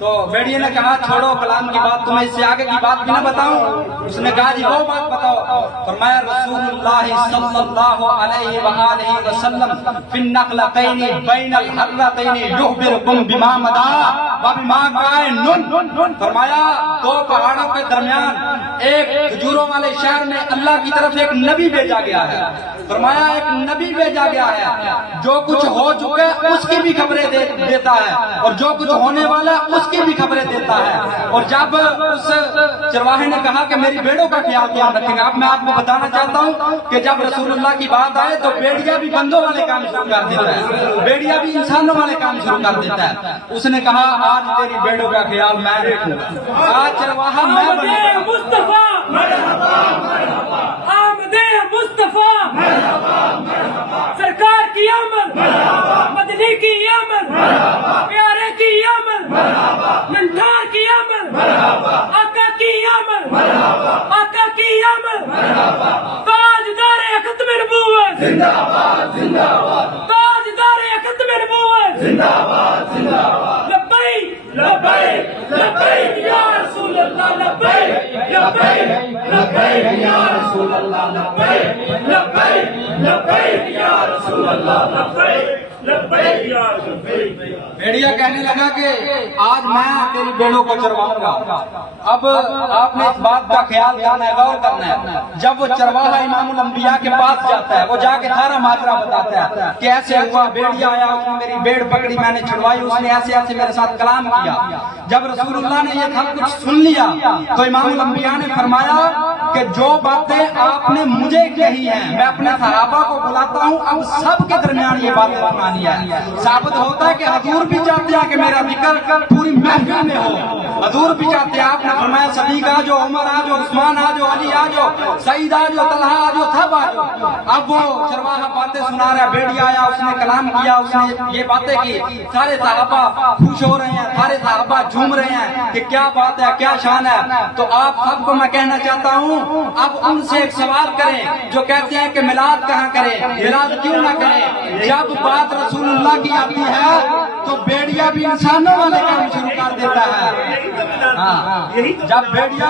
تو بیڑیے نے کہا چھوڑو کلام کی بات، تمہیں اس سے آگے کی بات بھی نہ بتاؤں؟ اس نے کہا جی وہ بات بتاؤ۔ فرمایا رسول اللہ صلی اللہ علیہ وآلہ وسلم فی النخلتین بین الحرتین یخبرکم بما مدا وبما کائن۔ فرمایا دو پہاڑوں کے درمیان ایک کھجوروں والے شہر میں اللہ کی طرف ایک نبی بھیجا گیا ہے۔ فرمایا ایک نبی بھیجا گیا ہے جو کچھ ہو چکا ہے اس کی بھی خبریں دیتا ہے، اور جو کچھ ہونے والا ہے اس کی بھی خبریں دیتا ہے۔ اور جب اس چرواہے نے کہا کہ میری بیڑوں کا خیال کیا رکھیں گا، اب میں آپ کو بتانا چاہتا ہوں کہ جب رسول اللہ کی بات آئے تو بیڑیا بھی بندوں والے کام شروع کر دیتا ہے، بیڑیا بھی انسانوں والے کام شروع کر دیتا ہے۔ اس نے کہا آج تیری بیڑوں کا خیال میں رکھوں گا، آج چرواہا میں بنوں گا۔ سرکار کی آمد، مدنی کی آمد، پیارے کی آمد، ننھار کی آمد، آقا کی آمد، آقا کی آمد، تاجدار ختم نبوت زندہ باد زندہ باد، تاجدار ختم نبوت زندہ باد زندہ باد، لبیک لبیک لبیک یا رسول اللہ، لبیک لبیک لبیک یا رسول اللہ، لبیک لبیک لبیک یا رسول اللہ، لبیک لبیک یا رسول اللہ۔ بیڑیا کہنے لگا کہ آج میں تیری بیڑوں کو چرواؤں گا۔ اب آپ نے اس بات کا خیال کرنا ہے، غور کرنا ہے۔ جب وہ چرواہا امام الانبیاء کے پاس جاتا ہے، وہ جا کے سارا ماجرا بتاتا ہے کہ ایسے ہوا، بیڑیا آیا، اس نے میری بیڑ پکڑی، میں نے چھڑوائی، اس نے ایسے ایسے میرے ساتھ کلام کیا۔ جب رسول اللہ نے یہ سب کچھ سن لیا تو امام الانبیاء نے فرمایا کہ جو باتیں آپ نے مجھے کہی ہیں میں اپنے صحابہ کو بلاتا ہوں، اب سب کے درمیان یہ باتیں سنانی ہے۔ ثابت ہوتا ہے کہ حضور بھی چاہتے ہیں کہ میرا ذکر پوری محفل میں ہو، حضور بھی چاہتے ہیں۔ آپ نے فرمایا صدیق آ جاؤ، عمر آ جاؤ، عثمان آ جاؤ، علی آ جاؤ، سعید آ جاؤ، طلحہ آ جاؤ، سب آ جاؤ۔ اب وہ چرواہا باتیں سنا رہا ہے، بیڑیا آیا، اس نے کلام کیا، اس نے یہ باتیں کی، سارے صحابہ خوش ہو رہے ہیں، سارے صحابہ جھوم رہے ہیں کہ کیا بات ہے، کیا شان ہے۔ تو آپ سب کو میں کہنا چاہتا ہوں اب ان سے ایک سوال کریں جو کہتے ہیں کہ میلاد کہاں کریں، میلاد کیوں نہ کریں۔ جب بات رسول اللہ کی آتی ہے تو بیڑیا بھی انسانوں والے کام شروع کر دیتا ہے۔ جب بیڑیا